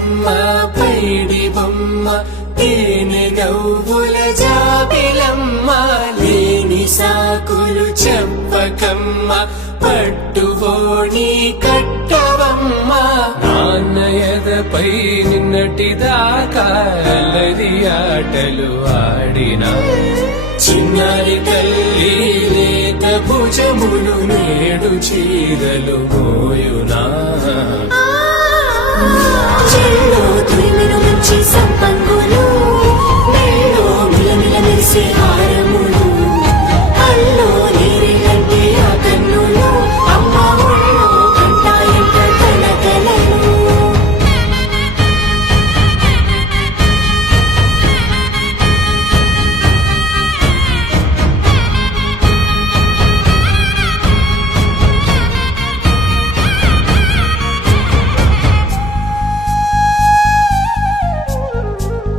బొమ్మ పైడి బొమ్మ తేనె నవ్వుల జాబిలమ్మ లేని సాకులు చెప్పకమ్మ పట్టుబోణి కట్టవమ్మ నాన్నయదపై నిన్నటిదాకా అల్లరి ఆటలు ఆడినా చిన్నారి తల్లి లేత భుజములు నేడు చీరలు మోయునా చెల్లో తురిమిన మంచి సంపంగులు మెల్లో మిలమిల మెరిసే హారములు అల్లో నీరిలంటే ఆ కన్నులు అమ్మ ఒళ్ళో కంటాయంట కలకలను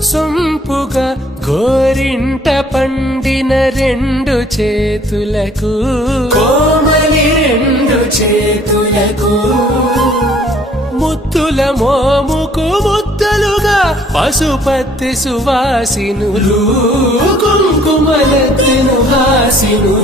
సొంపుగా గోరింట పండిన రెండు చేతులకు కోమలి రెండు చేతులకు ముత్తుల మోముకు ముద్దలుగా పశుపతి సువాసినులు కుంకుమలెత్తిను హాసినులు